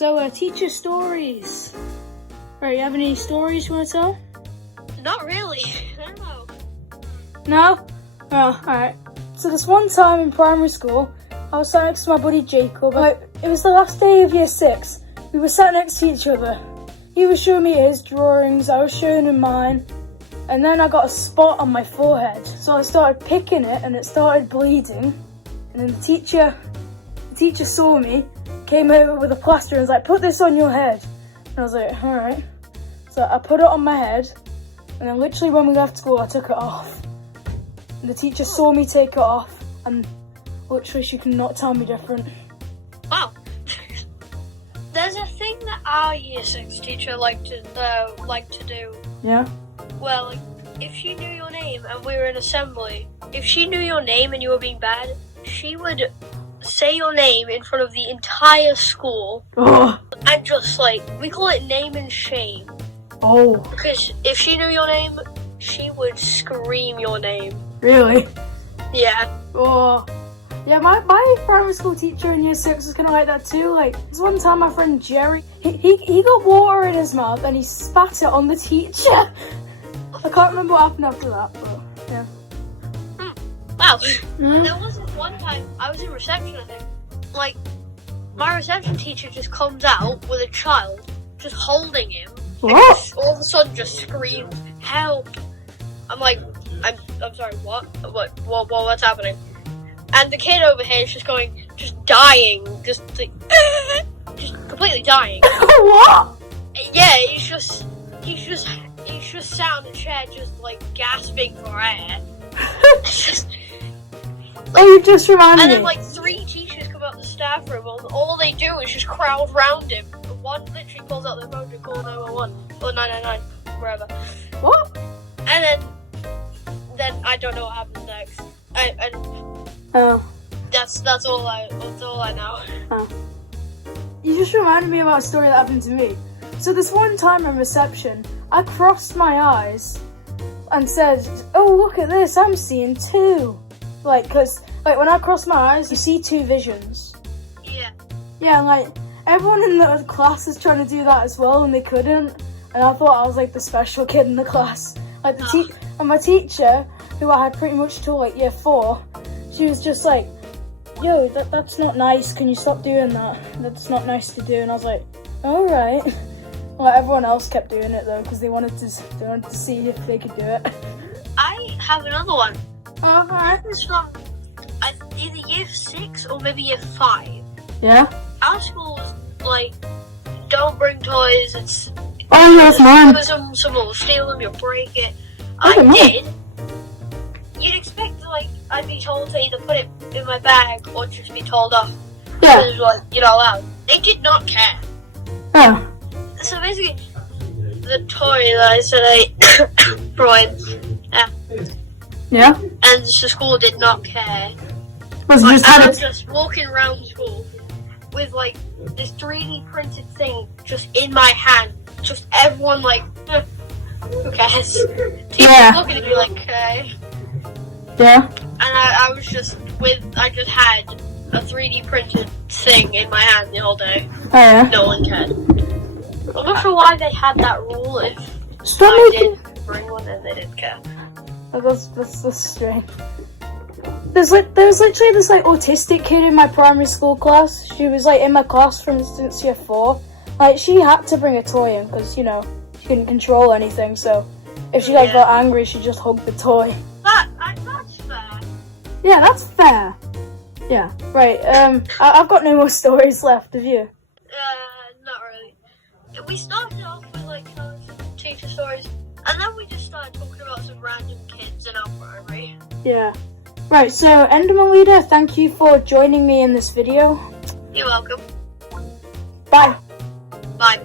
So, teacher stories. Right, you have any stories you want to tell? Not really. I don't know. No? Oh, alright. So this one time in primary school, I was sat next to my buddy Jacob. It was the last day of year 6. We were sat next to each other. He was showing me his drawings, I was showing him mine. And then I got a spot on my forehead. So I started picking it and it started bleeding. And then the teacher saw me, came over with a plaster and was like, put this on your head. And I was like, alright. So I put it on my head. And then literally when we left school, I took it off. And the teacher saw me take it off. And literally she could not tell me different. Wow. There's a thing that our year 6 teacher liked to do. Yeah? Well, like, if she knew your name and we were in assembly, if she knew your name and you were being bad, she would say your name in front of the entire school. Oh. And just we call it name and shame. Oh. Because if she knew your name, she would scream your name. Really? Yeah. Oh. Yeah, my primary school teacher in year 6 was kind of like that too. Like, this one time my friend Jerry, he got water in his mouth and he spat it on the teacher. I can't remember what happened after that, but yeah. Wow. Mm-hmm. There was this one time, I was in reception, I think. Like, my reception teacher just comes out with a child, just holding him. What? And just all of a sudden just screams, help. I'm like, I'm sorry, what? What's happening? And the kid over here is just dying, just completely dying. What? Yeah, he's just sat on the chair, just gasping for air. Oh, you just reminded me. And then 3 teachers come out the staff room, and all they do is just crowd round him. And one literally pulls out their phone to call 911 or 999, wherever. What? And then I don't know what happens next. Oh. That's all I know. Oh. You just reminded me about a story that happened to me. So this one time in reception, I crossed my eyes and said, oh, look at this, I'm seeing 2. Because when I cross my eyes, you see 2 visions. Yeah. Yeah, and everyone in the class is trying to do that as well, and they couldn't. And I thought I was the special kid in the class. And my teacher, who I had pretty much till year 4, she was just like, yo, that's not nice, can you stop doing that? That's not nice to do. And I was like, alright. Everyone else kept doing it though, because they wanted to see if they could do it. I have another one. Oh, alright. This is from either year 6 or maybe year 5. Yeah? Our school was don't bring toys, it's... Oh, yeah, that's mine. Someone will steal them, you'll break it. Oh, I no. did. You'd expect I'd be told to either put it in my bag or just be told off. Yeah. Because, you're not allowed. They did not care. Oh. So basically, the toy that I said I brought in, Yeah? and the school did not care. I was just walking around school with this 3D printed thing just in my hand. Just everyone who cares? Teachers looking at me okay. Yeah. And I just had a 3D printed thing in my hand the whole day. Oh, yeah. No one cared. I'm not sure why they had that rule if Stop I making... did bring one and they didn't care. That's strange. There was literally this autistic kid in my primary school class. She was in my class from since year 4. She had to bring a toy in because she couldn't control anything. So if she got angry, she just hugged the toy. That's fair. Yeah, that's fair. Yeah, right. I've got no more stories left. Have you? Not really. We started off with some teacher stories, and then we just started talking about some random kids in our primary. Yeah. Right, so Enderman Leader, thank you for joining me in this video. You're welcome. Bye. Bye.